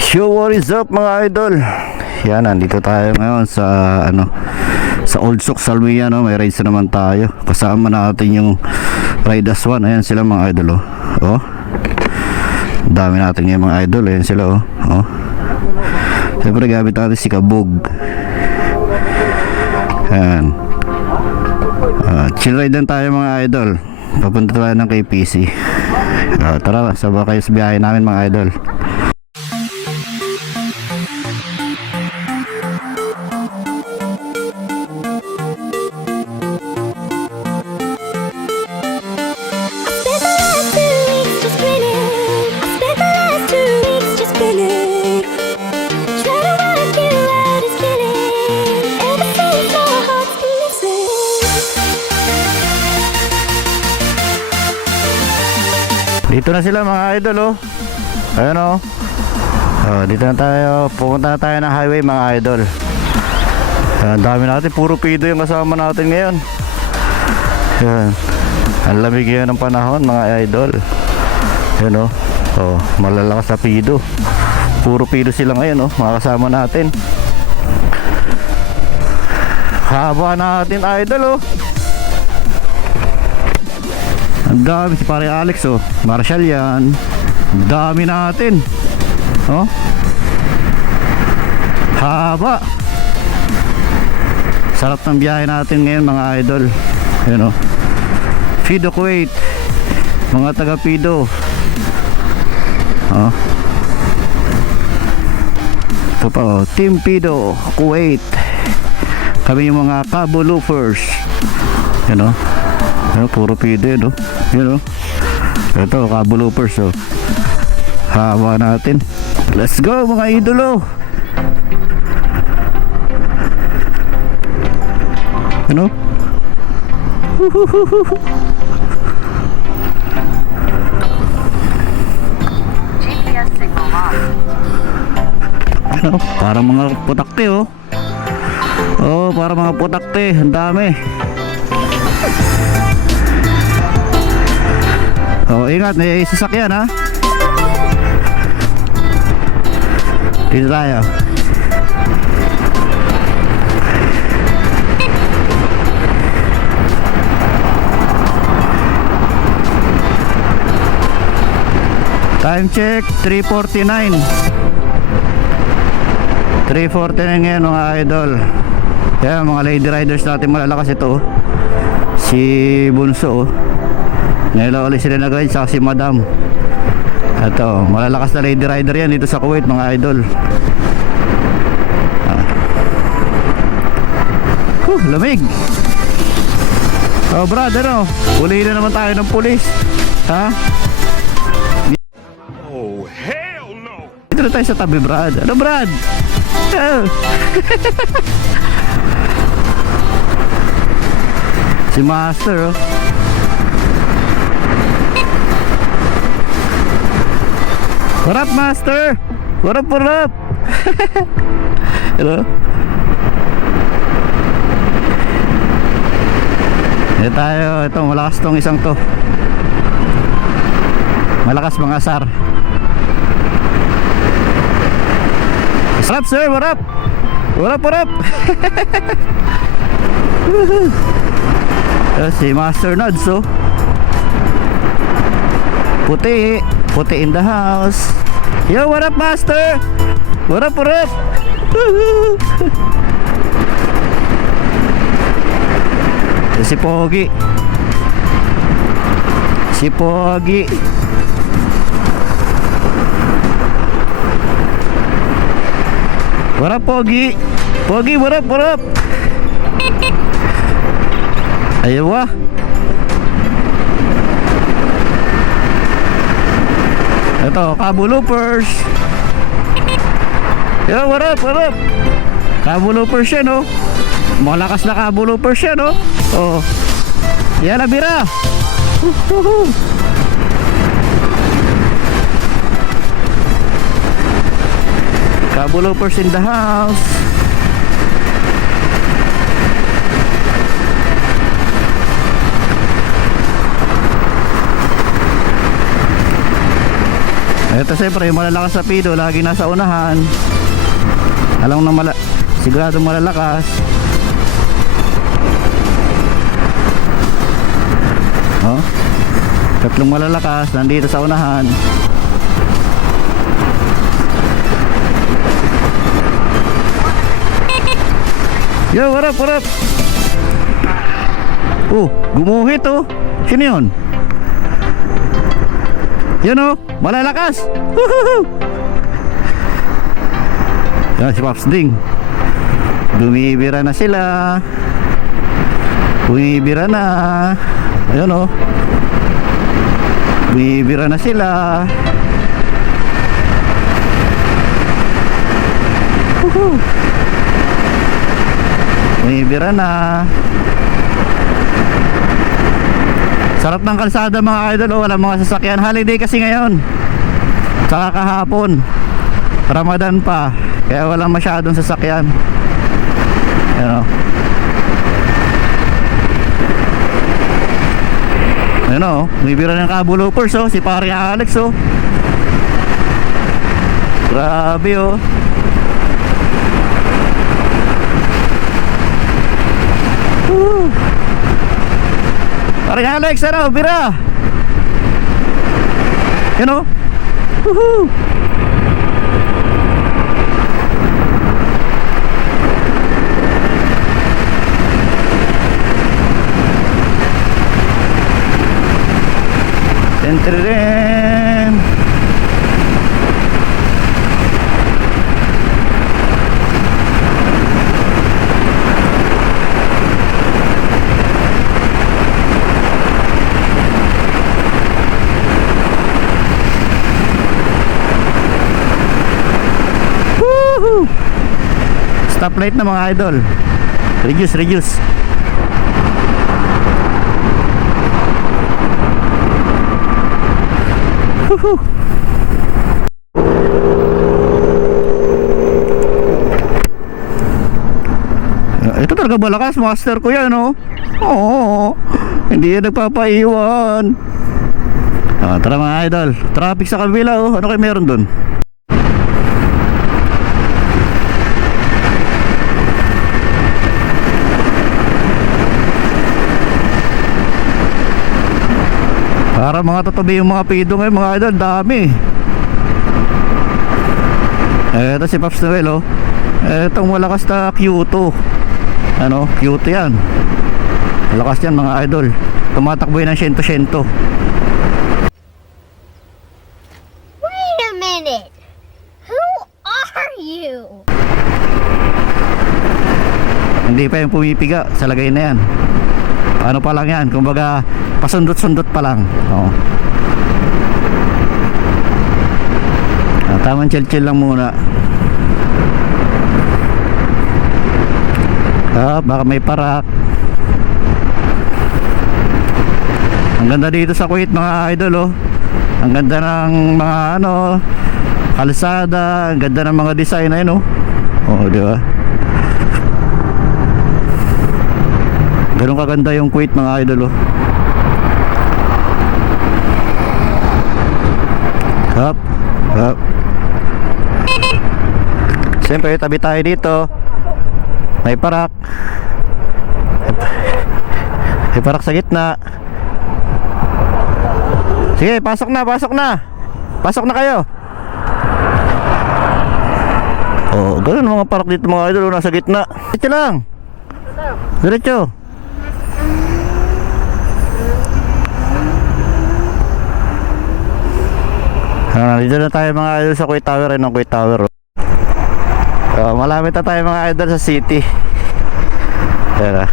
Show what is up mga idol. Yan, nandito tayo ngayon sa sa Old Souk Salmiya, no? May rides na naman tayo. Kasama natin yung Ride as One. Ayan sila mga idol, oh. Dami natin yung mga idol. Ayan sila, oh. Siyempre gamit natin si Kabog. Ayan. Chill ride lang tayo mga idol. Papunta tayo ng KPC. Tara, sabay kayo sa biyahe namin mga idol. Dito na sila mga idol, oh. Ayan, oh. Dito na tayo. Pupunta na tayo ng highway mga idol. Ang dami natin. Puro pido yung kasama natin ngayon. Ayan. Ang lamig yan ng panahon mga idol. Ayan, oh. Malalakas na pido. Puro pido sila ngayon, oh. Mga kasama natin. Haba natin idol, oh. Ang dami si pare Alex, oh. Marshall yan. Ang dami natin, oh. Haba. Sarap ng biyahe natin ngayon mga idol. Ayan, oh. Fido Kuwait. Mga taga Fido, oh. Ito pa, oh. Team Fido Kuwait. Kami yung mga Cabo Loopers. Ayan, oh. Ayan, puro Fido yun, oh. Yun, oh. Ito, Cabo Loopers, oh. Haba natin. Let's go mga idolo. Ano? GPS signal lost. Ano? Parang mga putakte, oh. Oh, parang mga putakte. Ang dami. Oh, ingat, may sasakyan, ha. Dito tayo. Time check 3:49. 3:49 ngayon mga idol. Kaya mga lady riders natin malalakas ito, oh. Si Bunso, oh. Ngayon ulit sila nag-ride, saka si Madam. Ito, malalakas na lady rider yan dito sa Kuwait mga idol. Lamig. Oh brad, ano? Hulihin na naman tayo ng pulis. Ha? Oh, hell no! Dito na tayo sa tabi, brad. Ano, brad? Oh. Si Master, oh. What up, Master? What up, what up? Hello? Dito tayo. Ito, malakas tong isang to. Malakas mga asar. What up, sir? What up? What up, what up? Si Master Nods, oh. Puti. Puti in the house. Yo, what up, Master? What up, what up? Si Pogi. Si Pogi. What up, Pogi? Pogi, what up, what up? Ayaw, wah. Ito, Cabo Loopers. Yo, what up, what up? Cabo Loopers yan, oh. Malakas na Cabo Loopers yan, oh. Oh. Yan na, bira. Cabo Loopers in the house. Ito siyempre yung malalakas sa Pido, lagi nasa unahan. Alam na sigurado malalakas. Oh, tatlong malalakas nandito sa unahan. Yo, what up, what up? Oh, gumuhit oh. Sino yun? Yun oh, malalakas. Woohoo! Yan si Pops Ding. Bumibira na sila. Bumibira na. Ayun oh. Bumibira na sila. Woohoo! Bumibira na. Sarap ng kalsada mga idol, oh, walang mga sasakyan. Holiday kasi ngayon. Saka kahapon. Ramadan pa. Kaya walang masyadong sasakyan. Ayan o. Ayan o. Bumibira ng kabulopers oh. Si pare Alex oh. Grabe oh. Woo! Pare Alex, ano, bira. Yan o. Woohoo. Ten-ten-ten. Stoplight na mga idol. Reduce. Woohoo. Ito talaga malakas, master ko yan oh. Oo. Hindi yan nagpapaiwan. Tara mga idol. Traffic sa kabila oh. Ano kayo meron dun? Para mga tatabi yung mga pido ngayon mga idol, dami. Ito si Pops Noel oh. Itong malakas na Q2. Ano, Q2 yan. Malakas yan mga idol. Tumatakbo yun ng 100-100. Wait a minute! Who are you? Hindi pa yung pumipiga sa lagay na yan. Ano pa lang yan, kumbaga pasundot-sundot pa lang. Oo. Tamang chill-chill lang muna. Baka may parak. Ang ganda dito sa Kuwait mga idol oh. Ang ganda ng mga ano, kalsada, ang ganda ng mga design na yun oh. Oo, di ba? Ganun kaganda yung Kuwait mga idol oh. Hop. Siyempre tabi tayo dito. May parak. May parak sa gitna. Sige, pasok na. Pasok na kayo. Oh, ganun mga parak dito mga idol, nasa gitna. Diretso lang. Diretso. Dito na tayo mga idol sa Kuwait Tower. Ayun ang Kuwait Tower. Malapit na tayo mga idol sa city. Tara.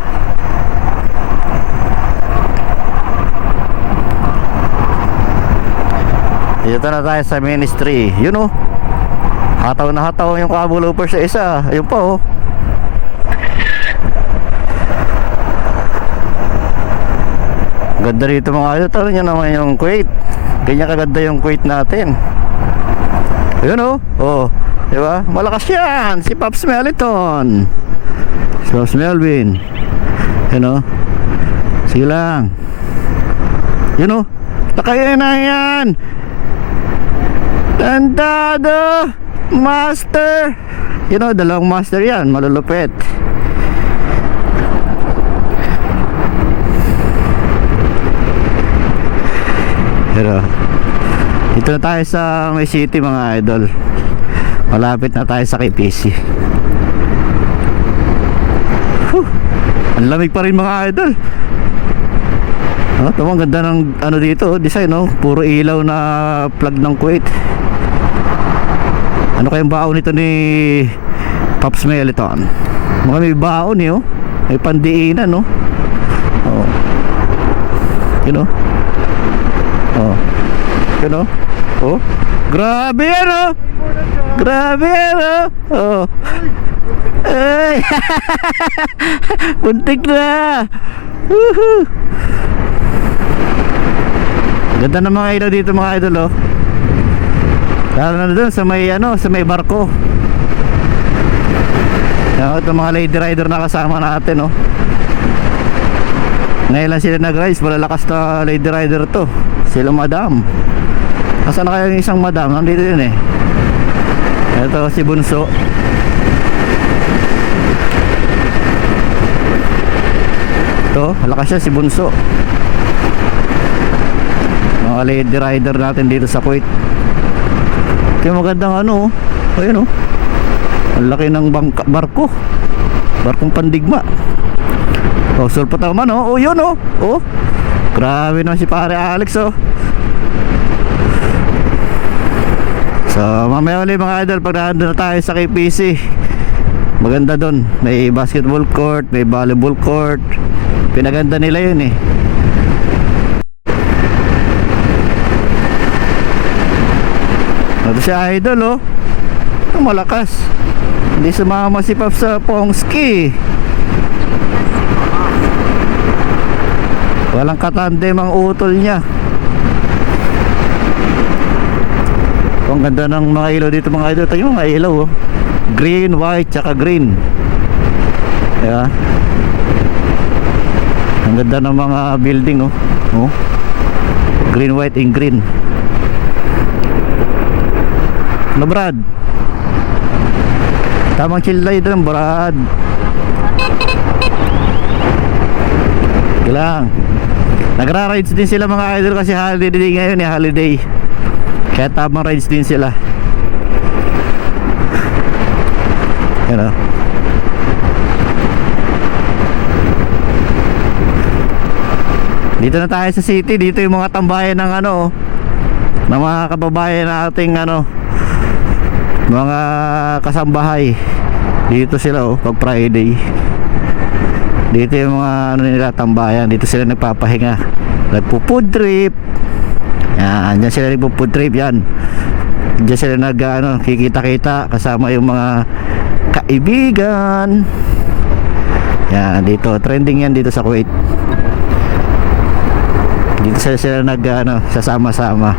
Dito na tayo sa ministry. Yun oh. Hataw na hataw yung kabulopers sa isa. Ayun pa oh. Ganda rito mga idol. Tara nyo naman yung Kuwait. Ganyan kaganda yung Kuwait natin. Ayun oh. Oh. Diba? Malakas yan. Si Pops Meliton. Si Pops Melvin. Yun o. Sige lang. Yun o. Nakaya na yan. Tandado! Master! You know, dalawang master yan, malulupit. Pero dito na tayo sa May City mga idol. Malapit na tayo sa KPC. Ang lamig pa rin mga idol. Ito ang ganda ng ano dito, design, no? Puro ilaw na plug ng Kuwait. Ano kayang baon nito ni Pops Meliton? Mga may baon eh, oh. May pandiinan, no? Oh. You know? Oh. You know? Oh. Grabe yan, oh. Grabe yan, oh. Oh. Ay. Puntik na. Woohoo. Ganda ng mga ilaw dito mga idol, oh. Lalo na doon sa may ano, sa may barko. Ito mga lady rider na kasama natin, oh. Ngayon lang sila nag-rise, malalakas na lady rider to. Sila madam. Nasaan na kaya yung isang madam? Nandito din eh. Ito si Bunso. Ito, malakas siya si Bunso. Mga lady rider natin dito sa Kuwait. Ito yung magandang ano, oh. Ayun, oh. Ang laki ng barko. Barkong pandigma. Oh, sulpot naman, oh. Oh, yun, oh. Oh. Grabe naman si pare Alex, oh. So, mamaya ulit mga idol, pag nandun na tayo sa KPC. Maganda doon. May basketball court, may volleyball court. Pinaganda nila yun, eh. Ito si idol, oh. Ang malakas. Hindi sumama si Pop sa Pongski. Walang katandem ang utol niya. Ang ganda ng mga ilaw dito mga idol. Tayo yung mga ilaw, oh. Green, white, tsaka green. Diba? Ang ganda ng mga building, oh. Oh. Green, white, and green. Ano, Brad? Tamang chill light lang, Brad. Kailang nagra-rides din sila mga idol kasi holiday ngayon, eh, holiday. Kaya tamang rides din sila. Yan, oh. Dito na tayo sa city. Dito yung mga tambayan ng ano, oh, ng mga kababayan nating ano, mga kasambahay. Dito sila, oh, pag Friday. Dito yung mga ano nila, tambayan. Dito sila nagpapahinga. Nagpo-food trip. Yan, dyan sila nagpo-food trip, yan. Dyan sila nag ano, kikita-kita kasama yung mga kaibigan. Yan, dito trending yan dito sa Kuwait. Dito sila nag ano, sasama-sama.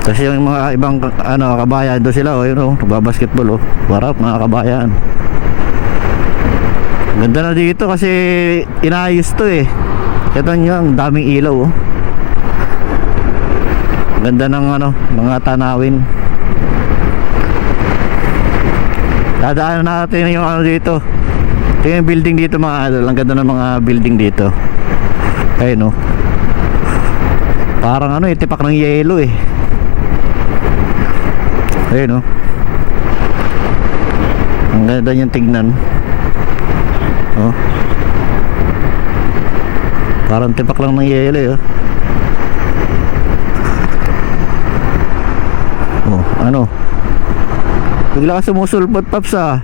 Kasi yung mga ibang ano kabayan doon sila, oh, yun, oh, nagbabasketball, oh. Warap mga kabayan. Ganda na dito kasi inayos to, eh. Ito nyo, ang daming ilaw, oh. Ganda ng ano, mga tanawin. Dadaanan natin yung ano dito. Ito yung building dito mga idol. Ang ganda ng mga building dito. Ayun, oh. Parang ano, itipak ng yelo, eh. Ayun, oh. Ang ganda niyang tignan. Oh. Parang tipak lang ng yelo, eh, oh. Oh, ano? Bigla ka sumusulpot, Paps, ah.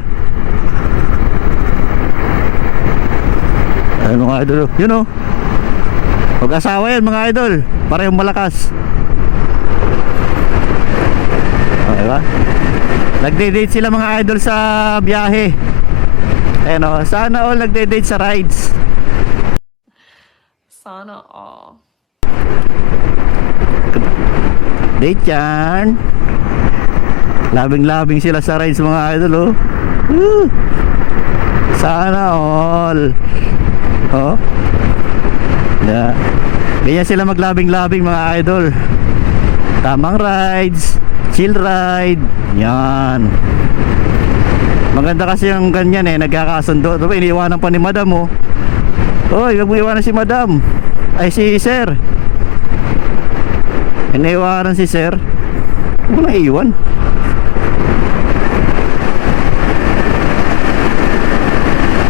Ayun mga idol, oh. Yun, oh. Huwag asawa yan mga idol. Parehong malakas. Okay ba? Nagde-date sila mga idol sa biyahe. Ayun, oh. Sana all nagde-date sa rides. Sana all. Date yan. Labing-labing sila sa rides mga idol, oh. Woo! Sana all. Oh. Yeah. Ganyan sila maglabing-labing mga idol. Tamang rides, chill ride. Yan. Maganda kasi yung ganyan eh, nagkakasundo. Diba, iniiwanan pa ni madam oh. Oy, huwag mo iwanan si madam. Ay, si sir. Iniiwanan si sir. Huwag mo na iwan.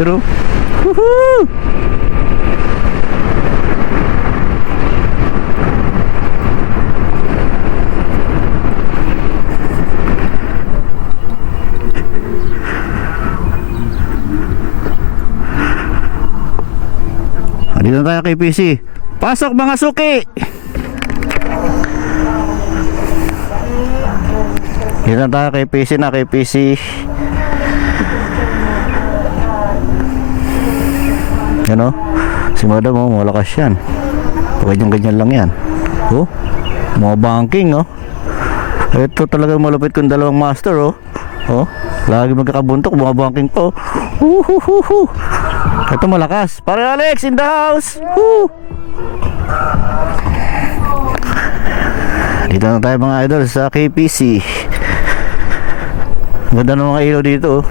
Pero, woohoo! Dito na tayo kay PC. Pasok mga suki! Dito na tayo kay PC na, kay PC. Yan o. Si madam o, malakas yan. Ganyan-ganyan lang yan. Oh, mga banking oh. Ito talaga malupit kong dalawang master oh. Oh, lagi magkakabuntok, mga banking po. Huhuhuhu. Ito malakas. Pare Alex in the house. Woo! Dito na tayo mga idol sa KPC. Ganda ng mga ilaw dito oh.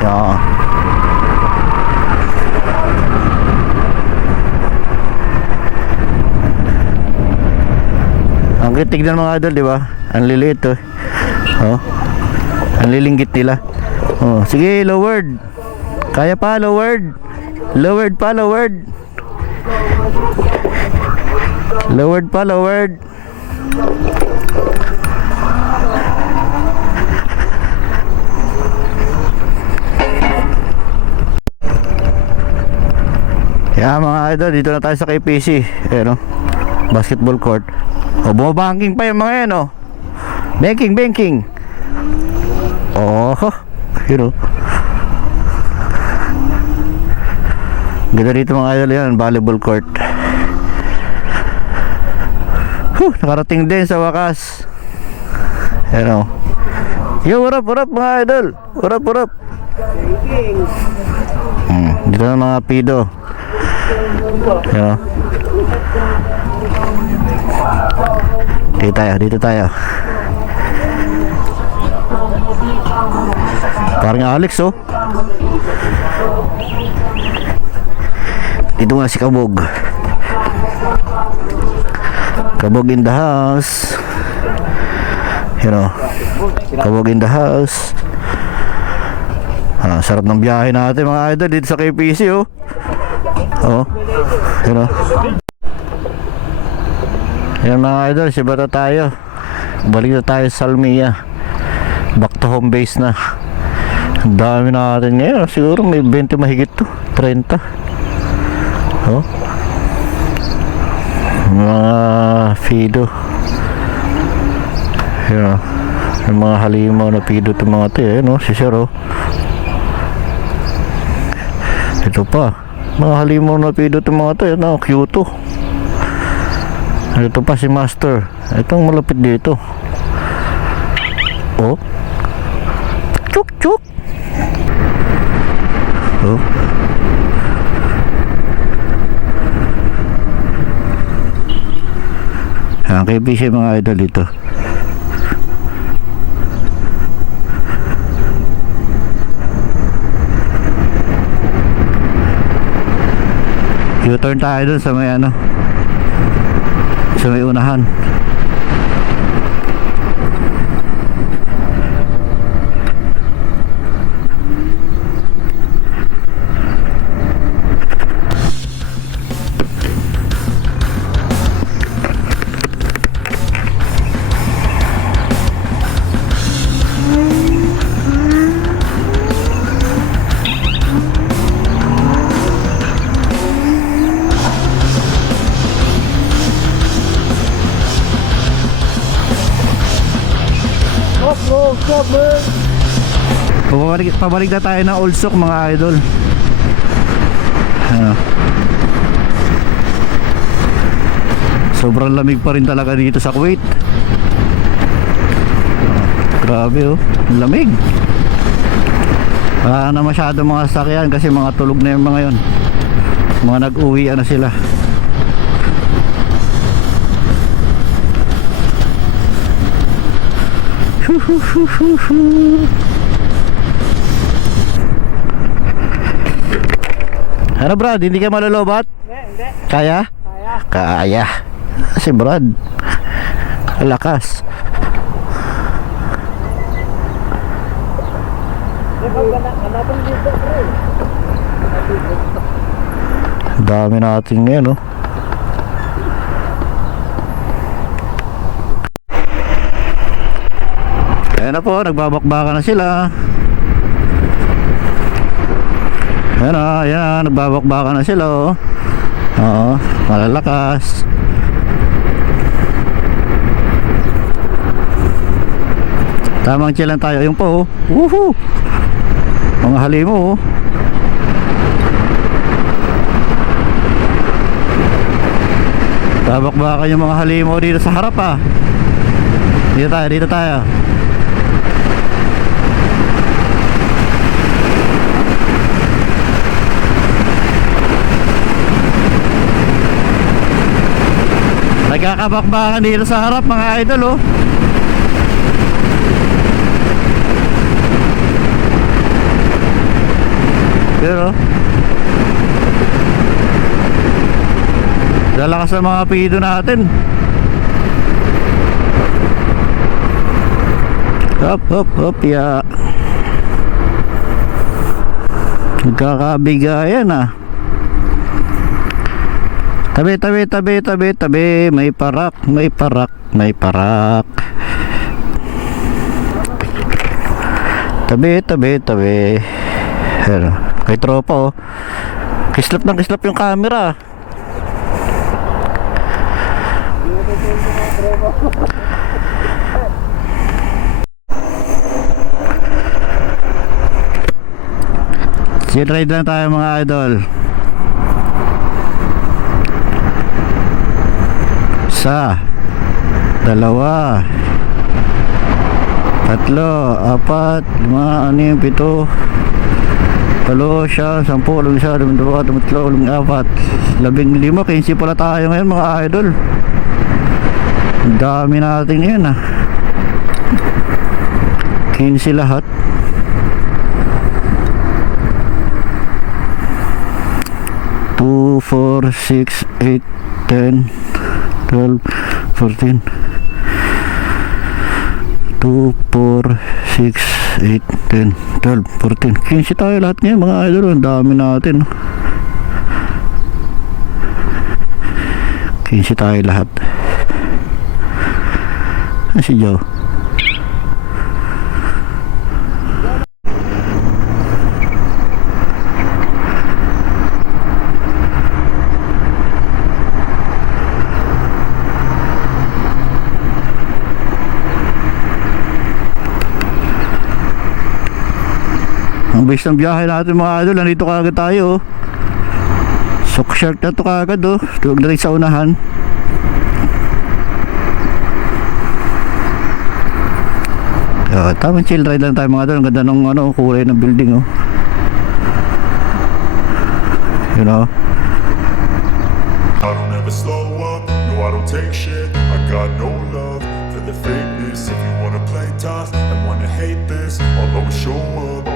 Yan. Ang kitignan mga idol, di ba? Ang liliit oh. Oh. Ang lilinggit nila. Oh, sige, lowered. Kaya pa, lowered. Lowered pa, lowered. Lowered pa, lowered. Yeah, mga idol, dito na tayo sa KPC. Ayan, oh. Basketball court. Oh, bumabanking pa yung mga yan, oh. Banking. Oh, you know. Ganda dito mga idol yan, volleyball court. Nakarating din sa wakas. Ayan, oh. Yo, what up mga idol? What up? Dito na mga pido. Ayan, oh. Dito tayo. Parang Alex oh. Dito nga si Kabog. Kabog in the house. You know, Kabog in the house. Sarap ng biyahe natin mga idol dito sa KPC oh. Oh, you know. Yan mga idol, siba na tayo. Balik na tayo sa Salmia. Back to home base na. Ang dami natin ngayon. Siguro may 20 mahigit to, 30. Oh, mga fido. Yan, yung mga halimaw na fido to mga to eh, no? Si Sir oh. Ito pa, mga halimaw na fido to mga to eh, no? Cute to. Ito pa si Master. Itong malapit dito. Oh. Chuk. Oh. Ang KPC mga idol dito. U-turn tayo dun sa may ano, sa may unahan. Pabalik na tayo ng Old Souk mga idol. Sobrang lamig pa rin talaga dito sa Kuwait. Grabe oh, lamig. Wala na masyado mga sasakyan kasi mga tulog na yung mga yon. Mga nag-uwi na sila. Ano Brad, hindi ka malulubat? Hindi. Kaya? Kaya. Si Brad, lakas. Dami natin ngayon, oh. Ayan na po, nagbabakbaka na sila. Ayan na, ayan, nagbabakbaka na sila, oh. Oo, malalakas. Tamang chill lang tayo. Yung po, oh. Woohoo! Mga halimo, oh. Babakbakan yung mga halimo dito sa harap, ah. Dito tayo, dito tayo. Nagkakabakbakan dito sa harap, mga idol, oh. Pero lalakas ng mga pido natin. Hop, hop, hop, ya. Nagkakabigayan, ah. Tabi, tabi, tabi, tabi, tabi. May parak, may parak, may parak. Tabi, tabi, tabi. Ano, kay tropa, oh. Kislap ng kislap yung camera. Chill ride lang tayo, mga idol. Isa, dalawa, tatlo, apat, lima, anim, pito, walo, siya, 10, 11, 12, 13, 14, 15, 15 pala tayo ngayon, mga idol. Ang dami natin ngayon, ah. 15 lahat. Two, 4, 6, 8, 10, 12, 14, 2, 4, 6, 8, 10, 12, 14, 15 tayo lahat ngayon, mga idol. Ang dami natin. 15 tayo lahat. Si Joe. Ang bilis ng biyahe natin, mga idol. Nandito kagad tayo, oh. Sock shirt na to kagad, oh. Tuwag na rin sa unahan. Tamang chill ride lang tayo, mga idol. Ang ganda ng ano, kulay ng building, oh. You know, I don't ever slow up, no I don't take shit. I got no love for the fakeness. If you wanna play tough and wanna hate this, I'll always show up.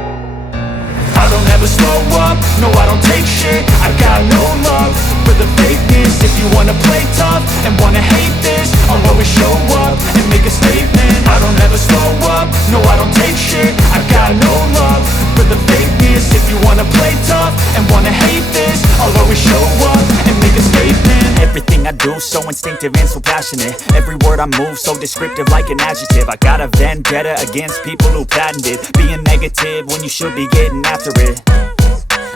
I don't ever slow up, no I don't take shit. I got no love for the fakeness. If you wanna play tough and wanna hate this, I'll always show up and make a statement. I don't ever slow up, no I don't take shit. I got no love for the fakeness. If you wanna play tough and wanna hate this, I'll always show up and make a statement. Everything I do so instinctive and so passionate. Every word I move so descriptive like an adjective. I got a vendetta against people who patented being negative when you should be getting after it.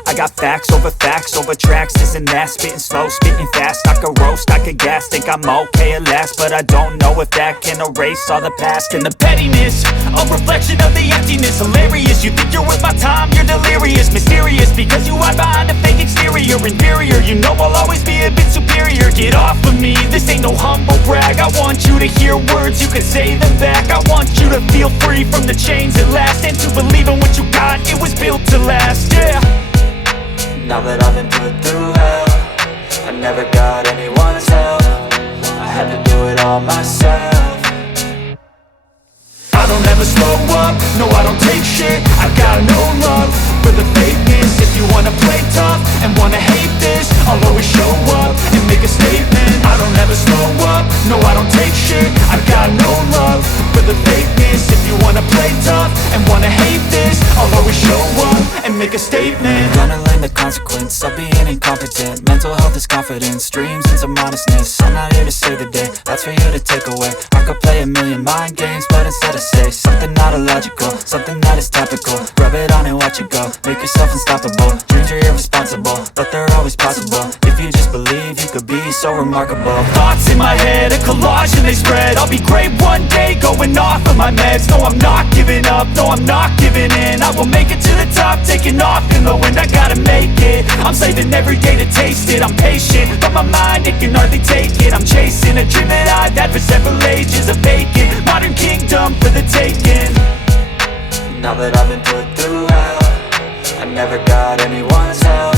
I got facts over tracks, this and that. Spitting slow, spitting fast. I could roast, I could gas. Think I'm okay at last, but I don't know if that can erase all the past. And the pettiness, a reflection of the emptiness. Hilarious, you think you're worth my time, you're delirious. Mysterious, because you hide behind a fake exterior. Inferior, you know I'll always be a bit superior. Get off of me, this ain't no humble brag. I want you to hear words, you can say them back. I want you to feel free from the chains at last, and to believe in what you got, it was built to last, yeah. Now that I've been put through hell, I never got anyone's help. I had to do it all myself. I don't ever don't take shit. I got no love for the fakeness. If you wanna play tough and wanna hate this, I'll always show up and make a statement. I don't ever slow up, no I don't take shit. I got no love for the fakeness. If you wanna play tough and wanna hate this, I'll always show up and make a statement. Gonna learn the consequence of being incompetent. Mental health is confidence, dreams and some modestness. I'm not here to save the day, that's for you to take away. I could play a million mind games, but instead I say something not illogical, something that is topical. Rub it on and watch it go, make yourself unstoppable. Dreams are irresponsible, but they're always possible. If you just believe, you could be so remarkable. Thoughts in my head, a collage and they spread. I'll be great one day, going off of my meds. No, I'm not giving up, no, I'm not giving in. I will make it to the top, taking off in the wind. I gotta make it, I'm saving every day to taste it. I'm patient, but my mind, it can hardly take it. I'm chasing a dream that I've had for several ages. A vacant, modern kingdom for the taking. Now that I've been put through hell, I never got anyone's help.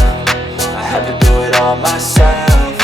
I had to do it all myself.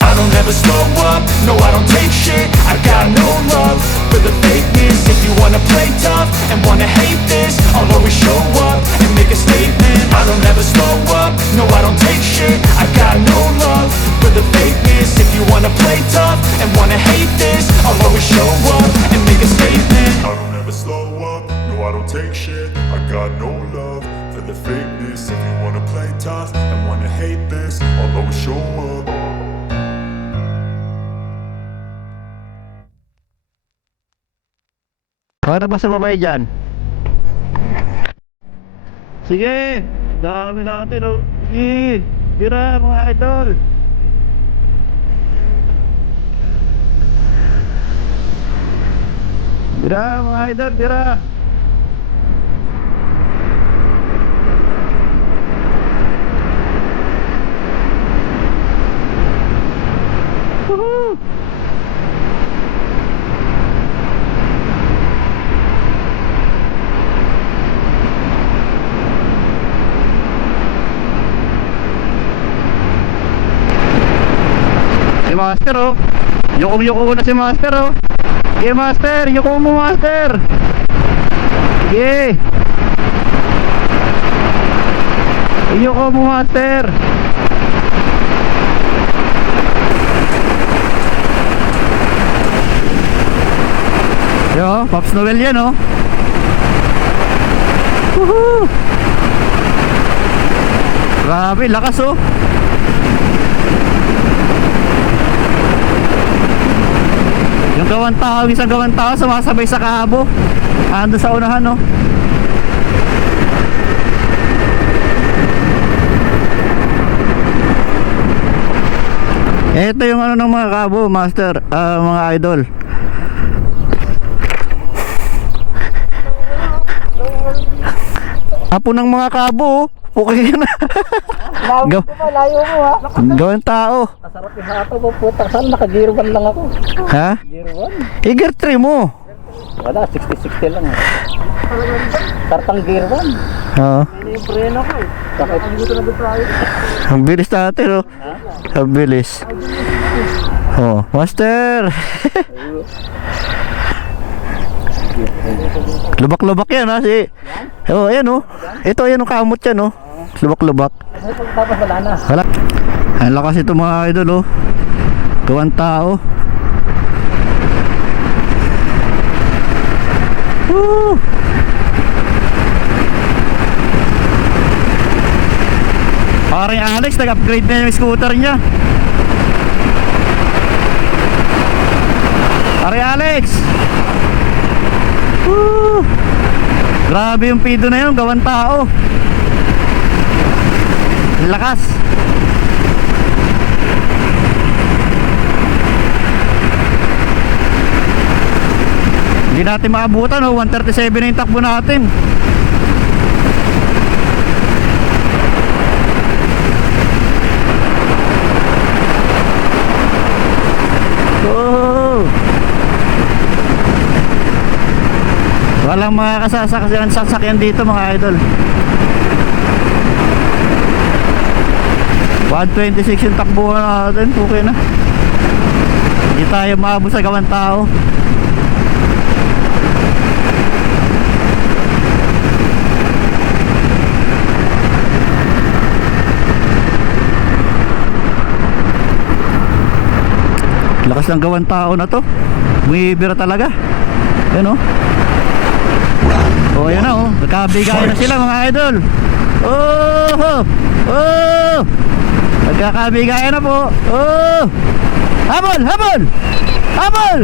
I don't ever slow up, no I don't take shit. I got no love for the fakeness. If you wanna play tough and wanna hate this, I'll always show up and make a statement. I don't ever slow up, no I don't take shit. I got no love for the fakeness. If you wanna play tough and wanna hate this, I'll always show up and make a statement. I don't ever slow up, no I don't take shit. I got no love for the fakeness. If you wanna play tough and wanna hate this, I'll always show up. Para ba sa babae dyan? Sige, dami natin oh. Sige, tira mga idol. Tira mga idol, tira. Woohoo! Si Master oh. Yuko ko na si Master oh. Sige Master, yuko mo Master. Sige. Yuko mo Master. Yo, Pops Noel yan oh. Woohoo! Grabe, lakas oh. Yung gawang tao, isang gawang tao sumasabay sa kabo. Ando sa unahan no. Ito yung ano ng mga kabo, Master, mga idol. Apo ng mga kabo, okay na. Layo mo ha. Gawang tao. Masarap yung hato mo puta. Saan naka-gear 1 lang ako? Ha? Gear 1? Gear 3 mo. Wala, 60-60 lang. Tartang gear 1. Oo. Hindi yung preno ko eh. Bakit? Ang gusto na tayo. Ang bilis natin oh. Ang bilis. Oh, Master. Lubak-lubak yan ha si. Oh, ayan oh. Ito ayan oh, kamot yan oh. Lubak-lubak. Tapos wala na. Wala. Ang lakas ito mga idol oh. Gawang tao. Woo! Parang Alex nag-upgrade na yung scooter niya. Parang Alex. Woo! Grabe yung pido na yun, gawang tao. Lakas. Hindi natin maabutan oh, 137 na yung takbo natin. Oh. Walang mga sasakyan dito mga idol. 126 yung takbuhan natin, okay na. Hindi tayo maabot sa gawang tao. Lakas ng gawang tao na to. Bumibira talaga. Yan o. Oh, yan na oh. Nagkabigay na sila mga idol. Oh! Oh! Nagkakabigay na po. Oh! Habol! Habol! Habol!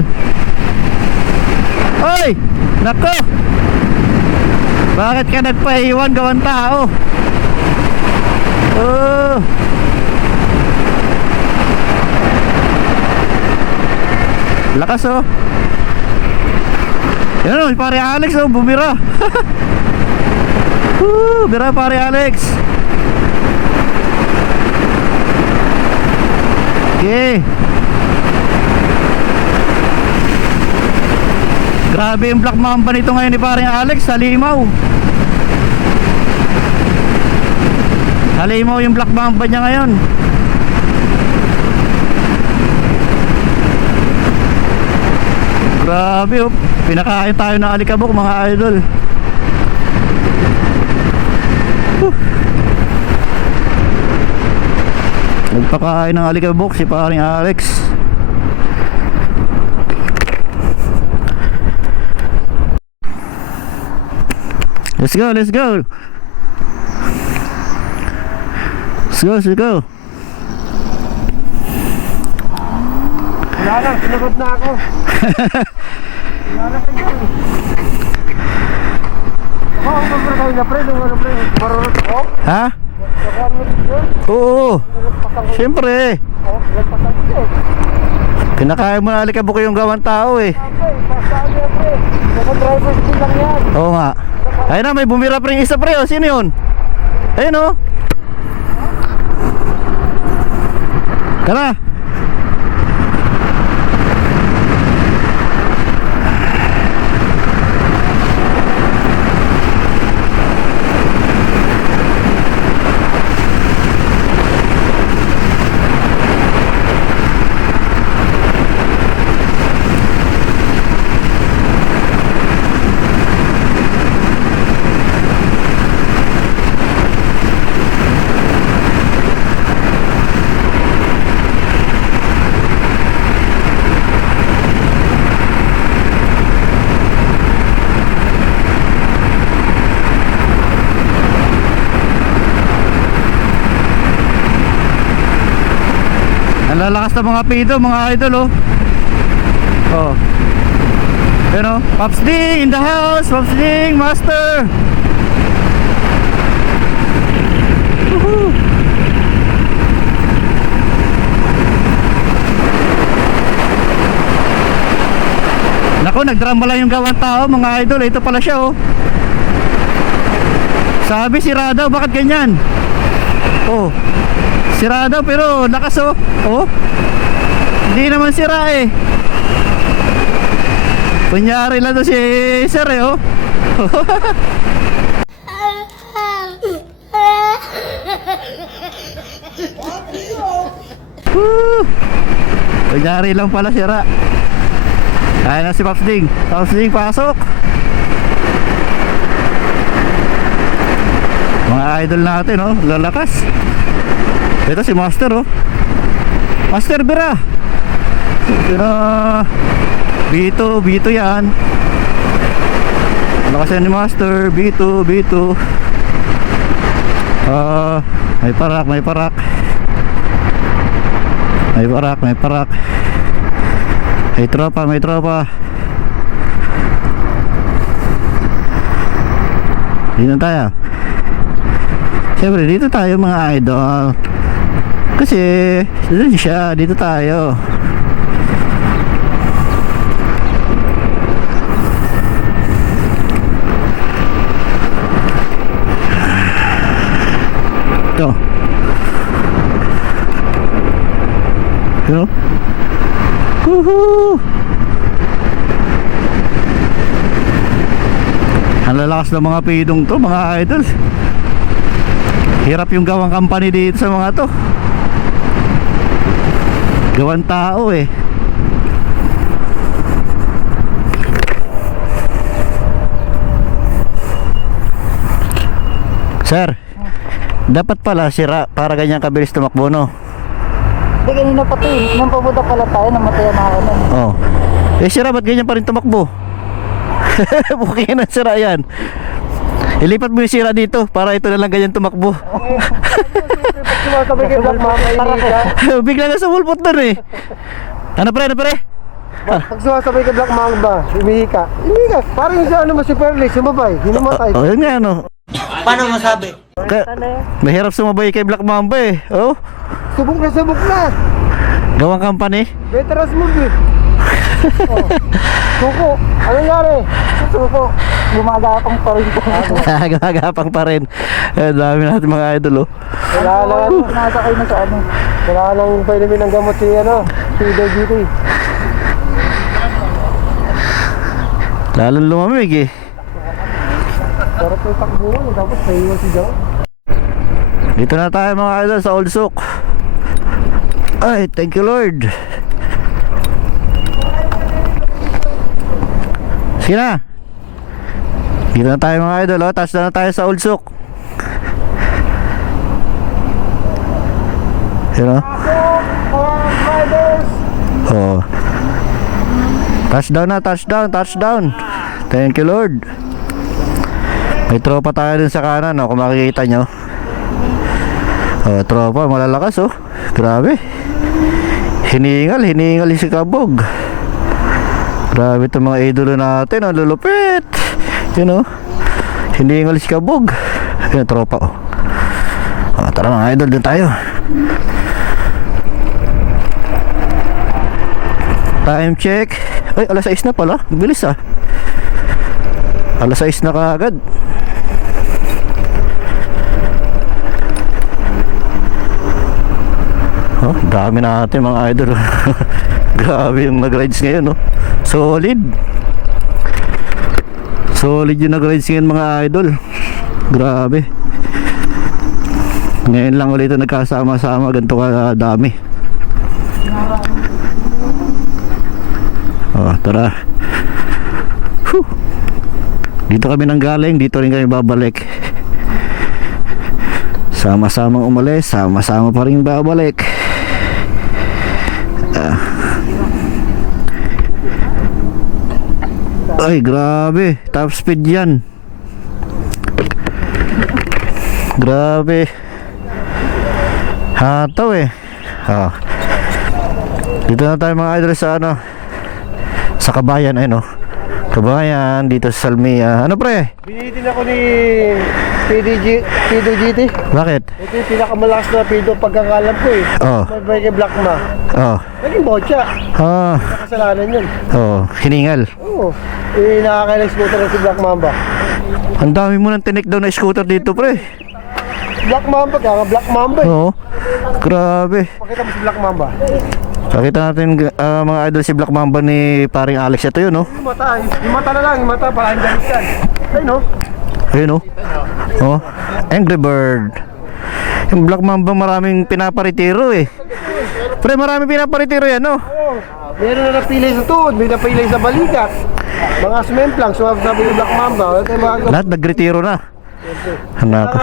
Oy! Nako! Bakit ka nagpaiwan gawang tao? Oh! Lakas oh. Yan oh, pare Alex oh, bumira. Bira pare Alex. Okay. Grabe yung Black Mamba nito ngayon ni pare Alex, halimaw. Halimaw yung Black Mamba niya ngayon. Grabe oh, pinakain tayo ng alikabok mga idol. Nagpakain ng alikabok si paring Alex. Let's go, let's go. Let's go, let's go. Wala lang, sinugod na ako. Wala na kayo. Ako, ang magpapagay na pre, nung ano pre, marunod ako. Ha? Nakalunod yun. Oo. Siyempre. Oo, nagpasang ko. Pinakain mo na alikabok yung gawang tao eh. Pre, pasaan niya pre. Naka-driver's bill lang yan. Oo nga. Ayun na, may bumira pa rin isa pre oh. Sino yun? Ayun oh. Tara. Ang lalakas ng mga pido, mga idol oh. Oh. Pero Pops Ding in the house, Pops Ding master. Woohoo. Nako, nagdrama lang yung gawang tao mga idol. Ito pala siya oh. Sabi sira daw, bakit ganyan? Oh, sira daw pero lakas oh. Oh, hindi naman sira eh. Kunyari lang to si sir eh oh. Kunyari lang pala sira. Kaya na si Pops Ding. Pops Ding, pasok. Mga idol natin oh, lalakas. Ito si Master oh. Master bira. Pero B2 yan. Lakas yan ni Master. B2 may parak. May parak. May tropa. Dito tayo. Siyempre dito tayo mga idol. Kasi dito siya, dito tayo. Ito. Ito. Woohoo! Ang lalakas ng mga pidong to mga idol. Hirap yung gawang company dito sa mga to. Gawang tao eh. Sir, dapat pala sira para ganyan kabilis tumakbo no? Hindi kanina pati. Nang papunta pala tayo, namatayan na ako nun. Oh. Eh sira, ba't ganyan pa rin tumakbo? Bukay na sira yan. Ilipat mo yung sira dito para ito na lang ganyan tumakbo. Sumasabay kay Black Mamba, hinihika. Bigla na sa mulpot doon eh. Ano pre? Pag sumasabay kay Black Mamba, humihika. Humihika. Parang yung sa ano mo si Perley, sumabay. Hinimatay. Oh, yun nga ano. Paano masabi? Mahirap sumabay kay Black Mamba eh. Oh, Subok na. gawang company. Veterans move eh. Oh. Suko. Ano nangyari? Suko. Gumagapang pa rin ko. Gumagapang pa rin. Eh, dami natin mga idol oh. Kailangan nasakay na sa ano. Kailangan lang painumin ng gamot si ano, si DGT. Lalong lumamig eh. Pero po yung takbuhan, tapos naiwan si Joe. Dito na tayo mga idol sa Old Souk. Ay, thank you Lord. Sige na. Dito na tayo mga idol oh. Touch na tayo sa Old Souk. Yun oh. Oh. Touchdown. Thank you Lord. May tropa tayo dun sa kanan oh, kung makikita nyo. Oh, tropa, malalakas oh. Grabe. Hiningal si Kabog. Grabe itong mga idolo natin, ang lulupit. Yun oh. Hiningal si Kabog. Yun, tropa oh. Oh, tara mga idol, dun tayo. Time check. Ay, alas 6 na pala. Bilis ah. Alas 6 na kaagad. Oh, dami natin mga idol. Grabe yung nag-rides ngayon, no? Solid yung nag-rides ngayon mga idol. Grabe. Ngayon lang ulit ito nagkasama-sama ganito kadami. Oh, tara. Whew. Dito kami nanggaling, dito rin kami babalik. Sama-samang umalis, sama-sama pa rin babalik. Ay, grabe. Top speed yan. Grabe. Hataw eh. Oh. Dito na tayo mga idol sa ano, sa Kabayan, ayun oh. Kabayan, dito sa Salmia. Ano pre? Binitin ako ni PDGT. Bakit? Ito yung pinakamalakas na pido pagkakalam ko eh. Oh. May kay Black Ma. Oh. Naging botya. Ah. Nakasalanan yun. Oh, hiningal. Oo. Eh, nakakailang scooter na si Black Mamba. Ang dami mo nang tinik daw na scooter dito pre. Black Mamba, kaya Black Mamba eh. Oo. Grabe. Pakita mo si Black Mamba. Pakita natin mga idol si Black Mamba ni paring Alex. Ito yun oh. Yung mata na lang, yung mata para hindi galit yan. Ayun no? Ayun oh. Oh, Angry Bird. Yung Black Mamba maraming pinaparitiro eh. Pre, maraming pinaparitiro yan oh. Oo. Meron na napilay sa tuhod, may napilay sa balikat. Mga sumemplang, sumasabi yung Black Mamba. Lahat nagretiro na. Anak.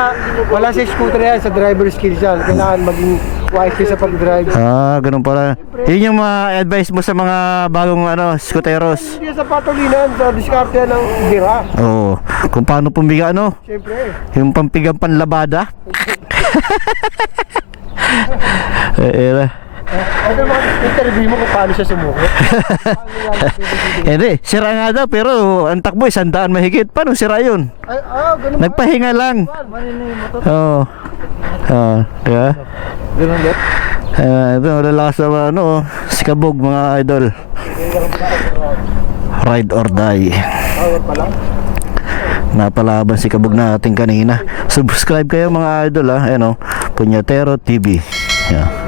Wala sa scooter yan, sa driver skills yan. Kailangan maging wise sa pag-drive. Ah, ganun pala. Yun yung ma-advise mo sa mga bagong ano, skuteros. Hindi sa patulinan, sa diskarte ng bira. Oo. Kung paano pumiga ano? Siyempre. Yung pampigang panlabada. Ano mga interview mo kung paano siya sumuko? Hindi, sira nga daw pero ang takbo 100 mahigit. Paano sira yun? Ay, ganun ba? Nagpahinga lang. Oo. Oo. Diba? Ganun ba? Ito, lalakas na ano, si Kabog mga idol. Ride or die. Napalaban si Kabog natin kanina. Subscribe kayo mga idol ha. Ayan o, Punyatero TV. Yan.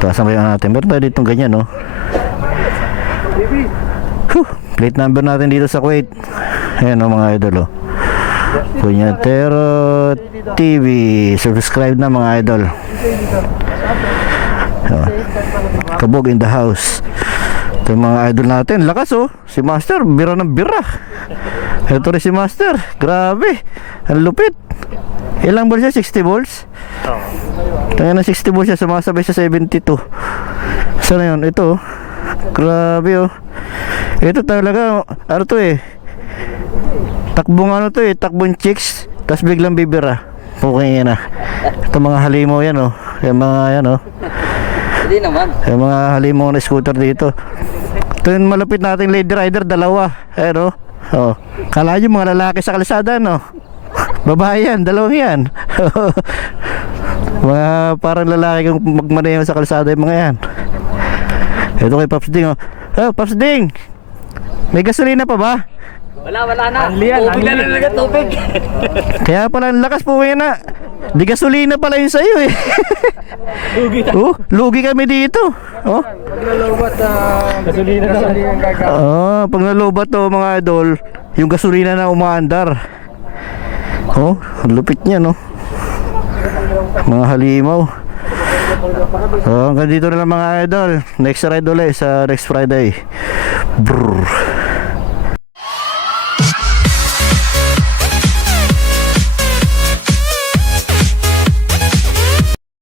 Sasabayan natin. Meron tayo ditong ganyan no. Plate number natin dito sa Kuwait. Ayan o mga idol o. Punyatero TV. Subscribe na mga idol. Kabog in the house. Ito yung mga idol natin. Lakas oh. Si Master, bira ng bira. Ito rin si Master. Grabe. Ang lupit. Ilang volts siya? 60 volts? Oo. Kaya na 60 volts siya, sumasabay sa 72. Saan na yun? Ito. Grabe oh. Ito talaga, ano to eh. Takbong ano to eh, takbong chicks. Tapos biglang bibira. Okay na. Ito mga halimaw yan oh. Yung mga yan oh. Hindi naman. Yung mga halimaw na scooter dito. Ito yung malapit nating lady rider, dalawa. Ayan oh. Oh. Kala nyo mga lalaki sa kalsada no? Babae yan, dalawa yan. Mga parang lalaki kung magmaneho sa kalsada yung mga yan. Ito kay Pops Ding oh. Oh, Pops Ding! May gasolina pa ba? Wala na. Tubig na talaga, tubig. Kaya pala ang lakas po na. Di gasolina pala yun sa'yo eh. Lugi na. Oh, lugi kami dito. Oh. Pag nalobat, gasolina ang gagamit. Oh, pag nalobat to mga idol, yung gasolina na umaandar. Oh, ang lupit niya no. Mga halimaw. Oh, hanggang dito na lang mga idol. Next ride ulit sa next Friday. Brrr.